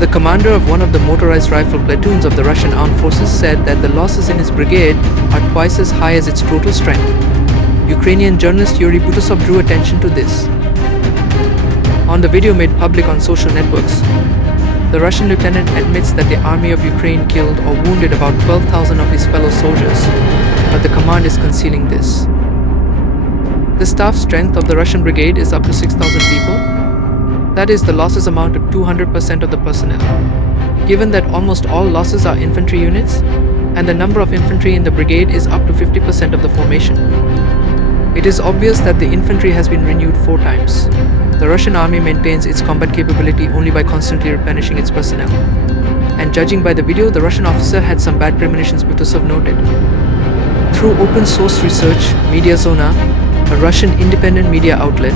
The commander of one of the motorized rifle platoons of the Russian armed forces said that the losses in his brigade are twice as high as its total strength. Ukrainian journalist Yuriy Butusov drew attention to this. On the video made public on social networks, the Russian lieutenant admits that the army of Ukraine killed or wounded about 12,000 of his fellow soldiers, but the command is concealing this. The staff strength of the Russian brigade is up to 6,000 people. That is, the losses amount to 200% of the personnel. Given that almost all losses are infantry units, and the number of infantry in the brigade is up to 50% of the formation, it is obvious that the infantry has been renewed 4 times. The Russian army maintains its combat capability only by constantly replenishing its personnel. And judging by the video, the Russian officer had some bad premonitions, Butusov noted. Through open source research, Mediazona, a Russian independent media outlet,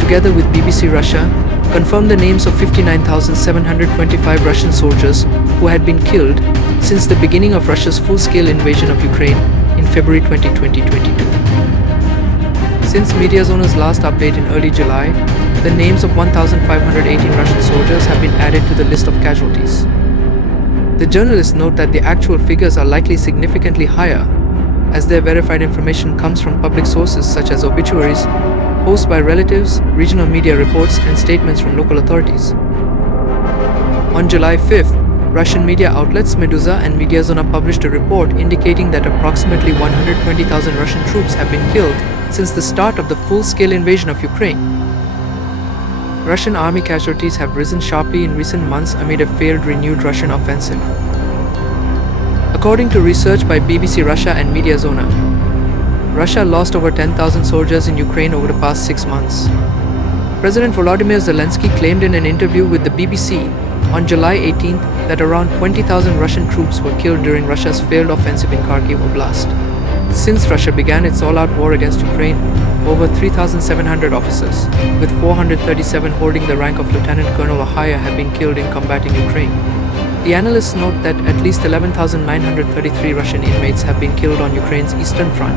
together with BBC Russia, confirmed the names of 59,725 Russian soldiers who had been killed since the beginning of Russia's full-scale invasion of Ukraine in February 2022. Since Mediazona's last update in early July, the names of 1,518 Russian soldiers have been added to the list of casualties. The journalists note that the actual figures are likely significantly higher, as their verified information comes from public sources such as obituaries, posts by relatives, regional media reports, and statements from local authorities. On July 5th, Russian media outlets Meduza and Mediazona published a report indicating that approximately 120,000 Russian troops have been killed since the start of the full-scale invasion of Ukraine. Russian army casualties have risen sharply in recent months amid a failed renewed Russian offensive. According to research by BBC Russia and Mediazona, Russia lost over 10,000 soldiers in Ukraine over the past 6 months. President Volodymyr Zelensky claimed in an interview with the BBC on July 18th that around 20,000 Russian troops were killed during Russia's failed offensive in Kharkiv Oblast. Since Russia began its all-out war against Ukraine, over 3,700 officers, with 437 holding the rank of lieutenant colonel or higher, have been killed in combating Ukraine. The analysts note that at least 11,933 Russian inmates have been killed on Ukraine's eastern front,